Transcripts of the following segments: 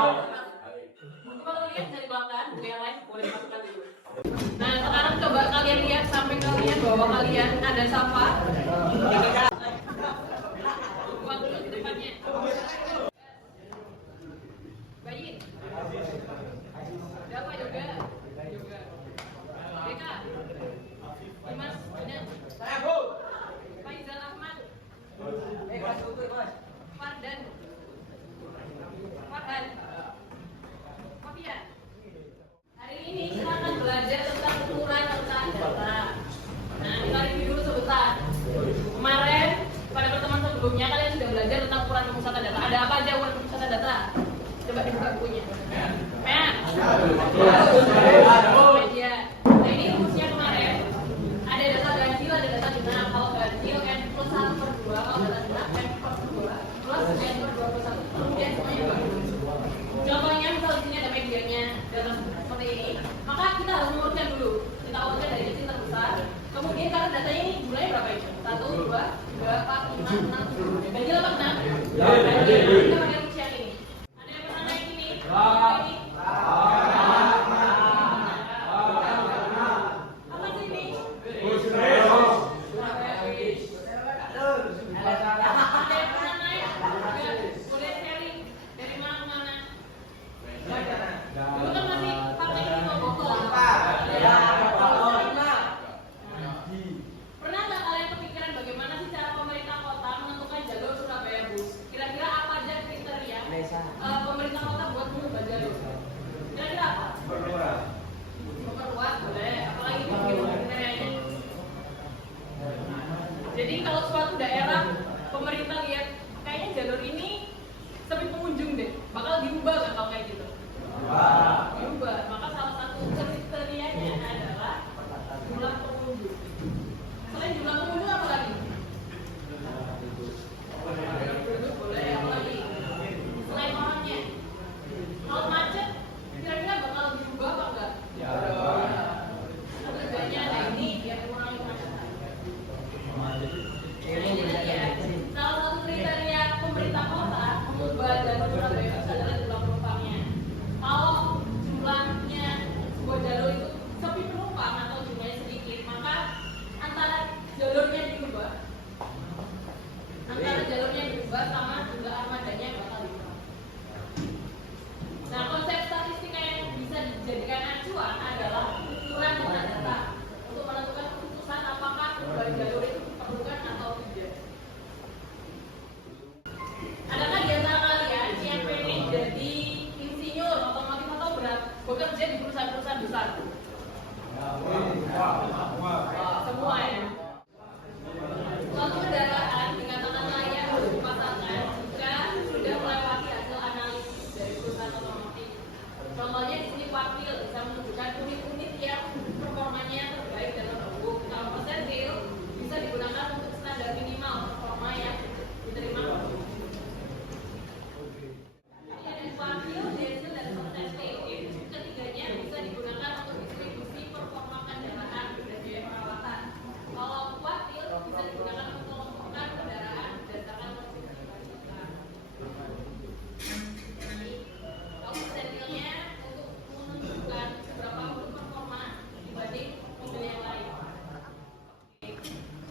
Kalau lihat dari belakang, yang lain boleh dimasukkan dulu. Nah, sekarang coba kalian lihat sampai kalian bahwa kalian ada sampah. Buang dulu di depannya. Bayin. Siapa juga? Juga. Deka. Dimas, Ujang. Saya, Bu. Faizal Ahmad. Mas Ukur, Mas. Fardan. Farhan. Mafia. Hari ini kita akan belajar tentang ukuran tentang data. Nah, kita review dulu sebentar. Kemarin pada pertemuan sebelumnya kalian sudah belajar tentang ukuran pemusatan data. Ada apa aja ukuran pemusatan data? Coba dibuka bukunya. Media. Nah, ini rumusnya kemarin. Ada data ganjil, ada data genap. Kalau ganjil n plus 1/2, kalau data genap n plus 2 plus n/21. Kemudian semuanya bagus. Contohnya misal di sini ada medianya data seperti ini. Maka kita harus mengurutkan dulu. Kita urutkan dari kecil terbesar. Kemudian karena datanya ini jumlahnya berapa itu? 1, 2, 3, 4, 5, 6, 7. Ganjil apa genap? Ganjil. Kita pakai rumus yang ini. Ada yang pernah naik ini? Ini. Apa sih ini? Pemerintah kota buat mengubah jalur. Kira-kira apa? Memperluas, boleh. Apalagi kriterianya. Jadi kalau suatu daerah pemerintah lihat kayaknya jalur ini sepi pengunjung deh, bakal diubah nggak kalau kayak gitu? Diubah. Maka salah satu kriterianya adalah jumlah pengunjung. Selain jumlah pengunjung apa lagi? Boleh. Apa lagi? Selain orangnya, kalau macet, kira-kira bakal diubah apa enggak? Ya. Kerjanya ada ini, biar mengurangi kemacetan. Nah, ini tadi ya. Salah satu kriteria pemerintah kota mengubah jalur Surabaya adalah jumlah penumpangnya. Kalau jumlahnya sebuah jalur itu sepi penumpang atau jumlahnya sedikit, maka antara jalurnya diubah sama jumlah armadanya bakal diubah. Nah, konsep statistika yang bisa dijadikan acuan adalah ukuran tentang data untuk menentukan keputusan apakah perubahan jalur itu diperlukan atau tidak. Adakah di antara kalian yang pengen jadi insinyur, otomotif atau bekerja di perusahaan-perusahaan besar? Semua ya. Suatu kendaraan dikatakan layak untuk dipasarkan jika sudah melewati hasil analisis dari perusahaan otomotif. Contohnya di sini wakil bisa menunjukkan unit-unit yang performanya terbaik dalam produk. Kalau persentil bisa digunakan untuk standar minimal performa yang diterima produk. Ini ada wakil, desil, dan persentil. Ketiganya bisa digunakan untuk distribusi performa kendaraan dan biaya perawatan. Kalau wakil bisa digunakan untuk mengelompokkan kendaraan berdasarkan spesifikasinya. Kalau persentilnya untuk menunjukkan seberapa untuk performa dibanding mobil yang lain.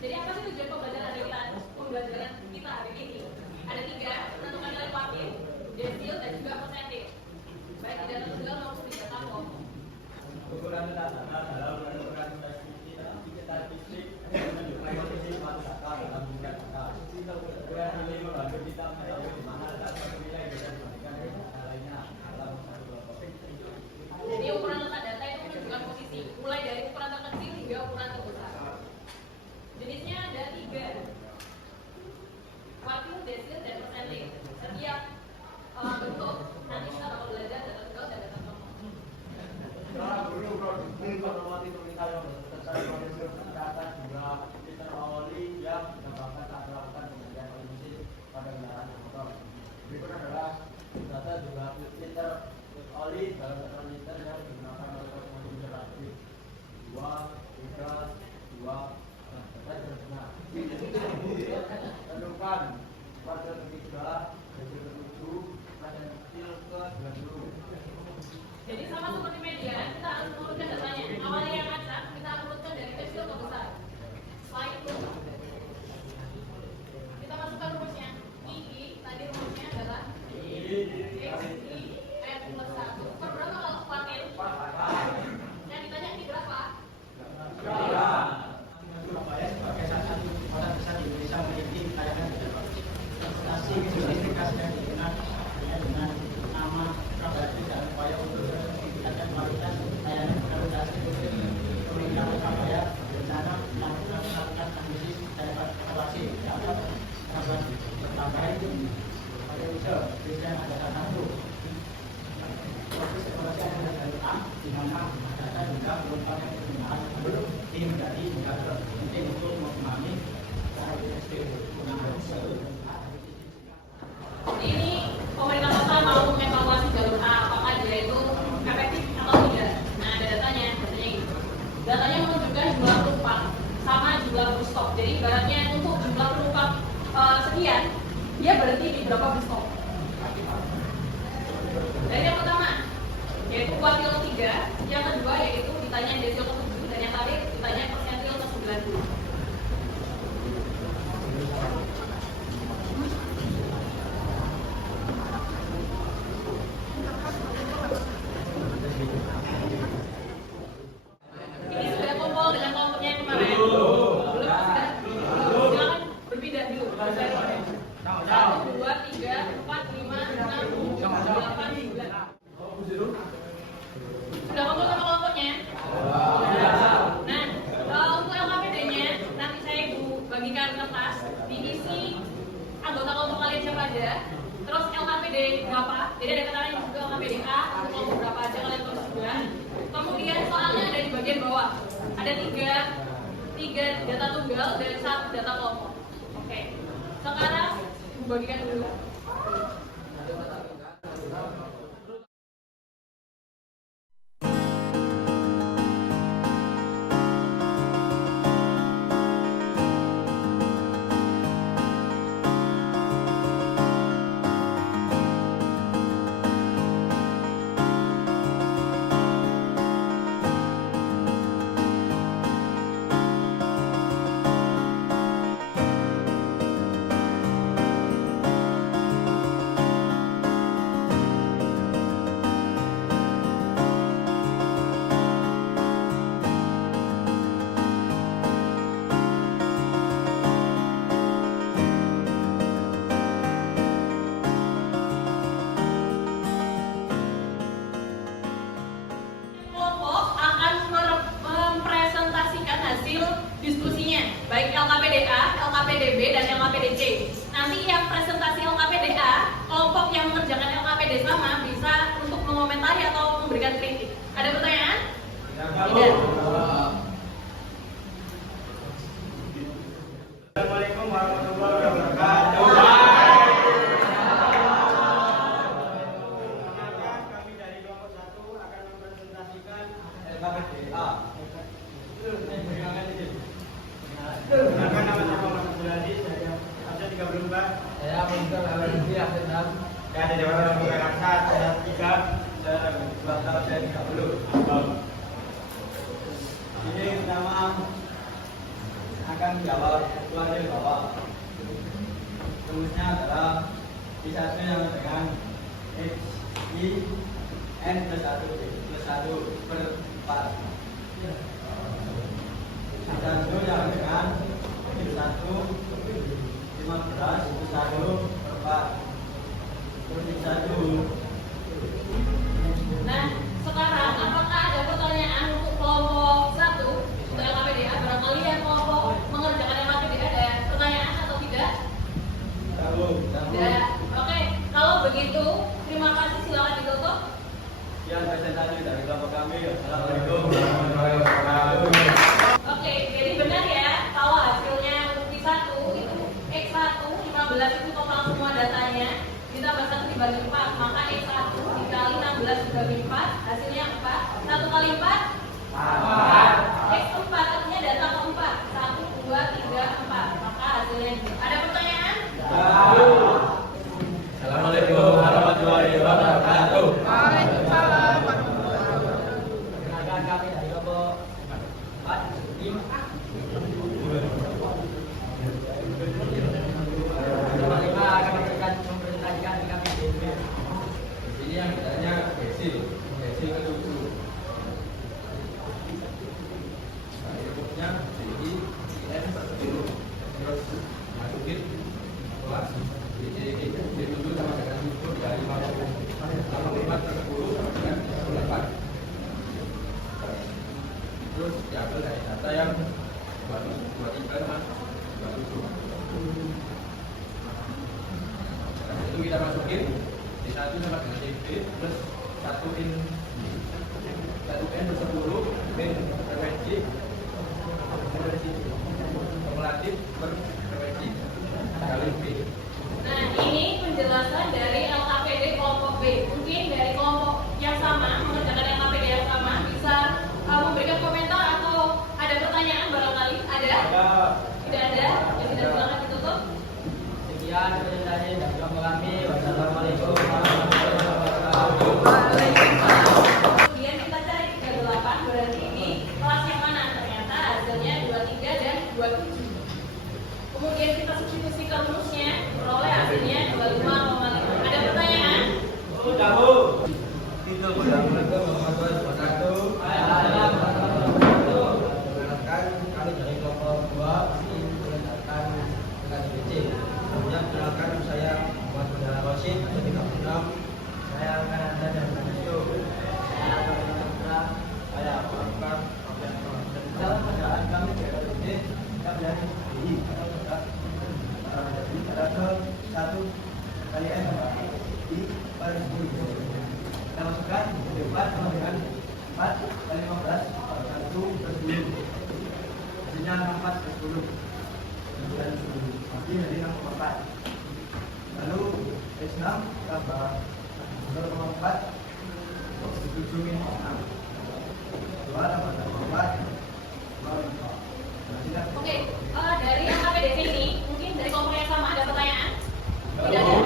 Jadi apa sih tujuan pembelajaran kita hari ini? Ada 3, menentukan nilai wakil, desil, dan juga persentil. Baik di data tunggal maupun di data pokok. Ukuran data adalah ukuran statistik menunjukkan posisi suatu data dalam tingkat data. Ukuran ini membantu kita mengetahui di mana data suatu nilai bisa dibandingkan dengan data lainnya dalam satu kelompok. Jadi ukuran letak data itu menunjukkan posisi, mulai dari ukuran terkecil hingga ukuran terbesar. Jenisnya ada 3, wakil, desil, dan persentil. Setiap bentuk nanti kita bakal belajar data tunggal dan data pokok. Seorang guru produktif otomotif meminta yang tentang kondisi data juga liter oli yang menyebabkan tak melakukan penggantian oli mesin pada kendaraan bermotor. Berikut adalah data jumlah liter oli dalam 1 liter yang digunakan oleh otomotif relatif 2, 3, 2, dan seterusnya. Tentukan pada ketiga dari 7 pada kecil ke 12. mana data juga belum pada penggunaan belum tim dari juga penting untuk memahami cara SPO. Ini pemerintah kota mau mengevaluasi jalur A, apakah dia itu efektif atau tidak. Nah, ada datanya gitu. Datanya menunjukkan jumlah penumpang sama jumlah bus stop. Jadi ibaratnya untuk jumlah penumpang sekian, dia berhenti di berapa bus stop. Dari yang pertama, yaitu kuartil 3, yang kedua yaitu ditanya desil ke-7, dan yang terakhir ditanya persentil ke-90. Ini sudah kumpul dengan kelompoknya yang kemarin? Belum? Sudah? Silakan berpindah dulu. 1, 2, 3, 4, 5, 6, 7, 8, 9. Sudah kumpul sama kelompoknya? Nah, untuk LKPD-nya nanti saya bagikan kertas, diisi anggota kelompok kalian siapa aja, terus LKPD berapa, jadi ada keterangan juga LKPD A, untuk kelompok berapa aja kalian tulis juga. Kemudian soalnya ada di bagian bawah, ada tiga data tunggal dan 1 data kelompok. Oke, sekarang bagikan dulu. Diskusinya, baik LKPDA, LKPDB, dan LKPDC. Nanti yang presentasi LKPDA, kelompok yang mengerjakan LKPD sama bisa untuk mengomentari atau memberikan kritik. Ada pertanyaan? Tidak. Assalamualaikum warahmatullahi wabarakatuh. Kami dari kelompok 1 akan mempresentasikan LKPDA. Perkenalkan nama saya Muhammad Abdul Aziz, saya absen 34. Saya Muntur Al-Arzi, absen 6. Saya ada Dewan Rambuka Raksa, saya 3. Saya 2 tahun, saya 30. Ini pertama akan dijawab kuartil bawah. Rumusnya adalah I1 yang dengan X, Y, N plus 1 per 4. I1 yang dengan I1 15 plus 1 per 4. Terus I1. Nah, sekarang apakah ada pertanyaan untuk kelompok 1 untuk LKPDA? Barangkali yang kelompok mengerjakan LKPDA ada pertanyaan atau tidak? Tidak. Oke, kalau begitu terima kasih, silakan ditutup. Sekian presentasi dari kelompok kami. Assalamualaikum warahmatullahi wabarakatuh. Oke, jadi benar ya, kalau hasilnya bukti 1 itu X1 15 itu total semua datanya, ditambah 1 dibagi 4, maka X1 dikali 16 dibagi 4, hasilnya 4. 1 kali 4? 4. X4 artinya data keempat, 1, 2, 3, 4, maka hasilnya ada pertanyaan? Assalamualaikum warahmatullahi wabarakatuh. Waalaikumsalam. Perkenalkan kami dari kelompok 4. Kelompok 5 akan mempresentasikan LKPD. Ini yang ditanya desil ke-7. Inputnya DI, IN, terus masukin kelas D7 sama dengan input dari 54 per 10 sama dengan 8. Terus diambil dari data yang 23 sama 27. Itu kita masukin D1 sama dengan DB plus 1 in N10 min frekuensi kumulatif per frekuensi kali B. Nah, ini penjelasan dari LKPD kelompok B. Mungkin dari kelompok yang sama mengerjakan LKPD yang sama bisa memberikan komentar atau ada pertanyaan barangkali? Ada? Tidak ada? Ya tidak, silakan ditutup. Sekian penjelasannya dari kami. Wassalamualaikum warahmatullahi wabarakatuh. Kemudian kita cari 38, berarti ini kelas yang mana? Ternyata hasilnya 23 dan 27. Kemudian kita substitusikan rumusnya, peroleh hasilnya 25,5. Ada pertanyaan? Assalamualaikum warahmatullahi wabarakatuh. Perkenalkan kami dari kelompok 2 masih mengerjakan dengan BC. Kemudian perkenalkan saya Muhammad Bandara Rosid, ada 36. Saya akan ada dan itu. Saya akan ada. Saya akan dalam perjalanan kami ke BC, kita belajar di ada ke 1 kali N di per 10. Kita masukkan 4 sama dengan 4 kali 15 1 per 10. Hasilnya 4 per 10. Dan hasil dari 6,4. Lalu S6 tambah 0,4 7 min 6. 2 tambah 4 Oke, dari LKPD ini mungkin dari kelompok yang sama ada pertanyaan? Tidak ada?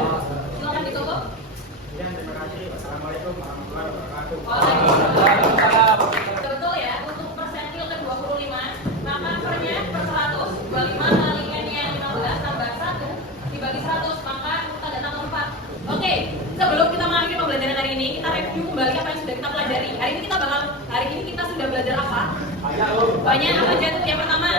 Silakan ditutup. Terima kasih. Wassalamualaikum warahmatullahi wabarakatuh. Waalaikumsalam. Betul ya, untuk persentil ke 25, maka pernya per 100, 25 kali N yang 15 tambah 1 dibagi 100, maka kita datang ke 4. Oke, sebelum kita mengakhiri pembelajaran hari ini, kita review kembali apa yang sudah kita pelajari. Hari ini kita sudah belajar apa? Banyak apa aja tuh? Yang pertama,